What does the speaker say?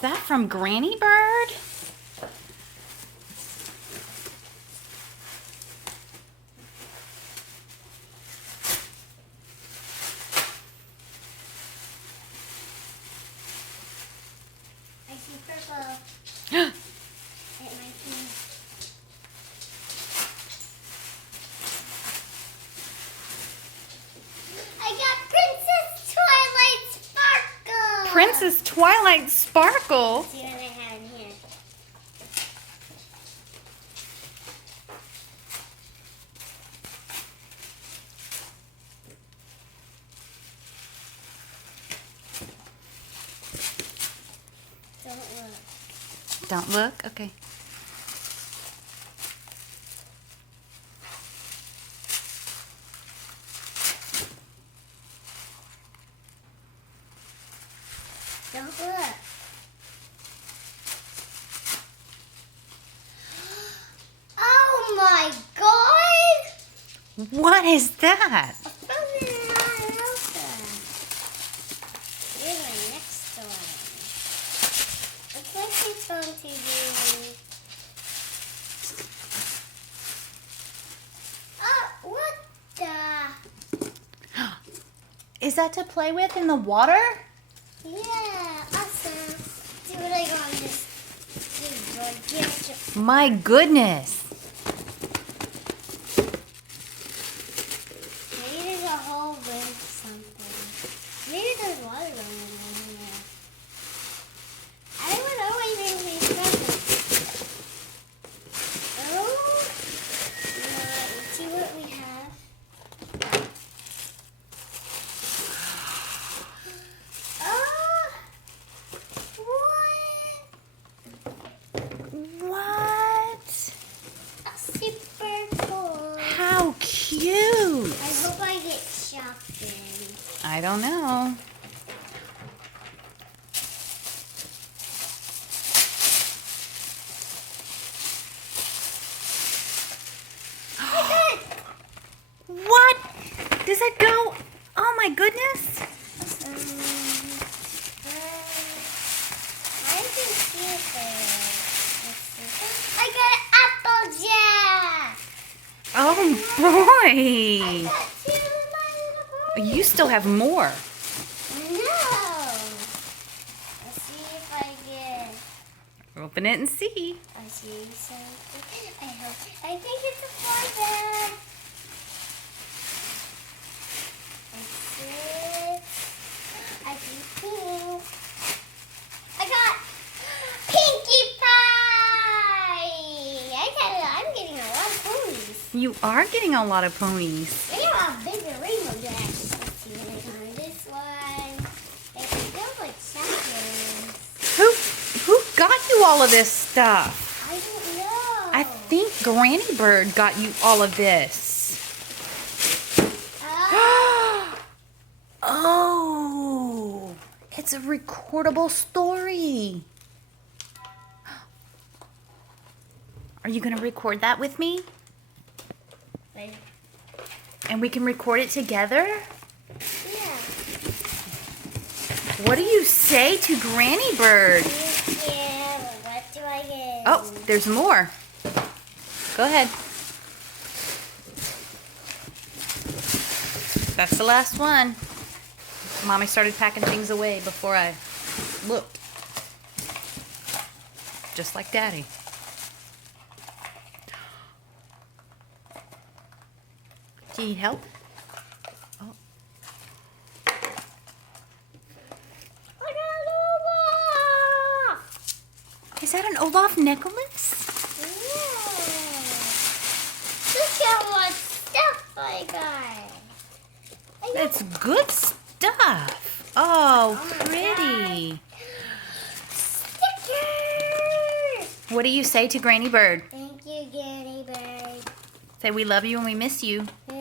that from Granny Bird? I see purple. It might be. I got Princess Twilight Sparkle. Princess Twilight Sparkle? See what I have in here. Don't look. Don't look? Okay. Don't look. Oh my God! What is that? Frozen Rosa. Here's my next one. Looks like it's going to be. Oh, what the? Is that to play with in the water? Yeah, awesome. See what I got in this gift. My goodness. Maybe there's a hole with something. Maybe there's water going in here. I don't know what even these presents. Oh, let's see what we have. Oh, what? What? Super cool. How cute. I hope I get shopping. I don't know. What? Does it go? Oh my goodness. I can see it there. I got an apple jack. Oh I boy. got two My Little You still have more. Ponies. No. Let's see if I get. Open it and see. I see something. I think it's a fly bag. That's it. I see pink. I got Pinkie Pie. I'm getting a lot of ponies. You are getting a lot of ponies. They have bigger rainbow jacks. Let's see what I got on this one. They feel like champions. Who got you all of this stuff? I don't know. I think Granny Bird got you all of this. Oh, it's a recordable story. Are you going to record that with me? Wait. And we can record it together? Yeah. What do you say to Granny Bird? Yeah, what do I get? Oh, there's more. Go ahead. That's the last one. Mommy started packing things away before I looked. Just like Daddy. Do you need help? Oh. I got Olaf! Is that an Olaf necklace? Yeah. Look at what stuff I got. It's good stuff. Oh, Oh my pretty. Stickers! What do you say to Granny Bird? Thank you, Granny Bird. Say we love you and we miss you. We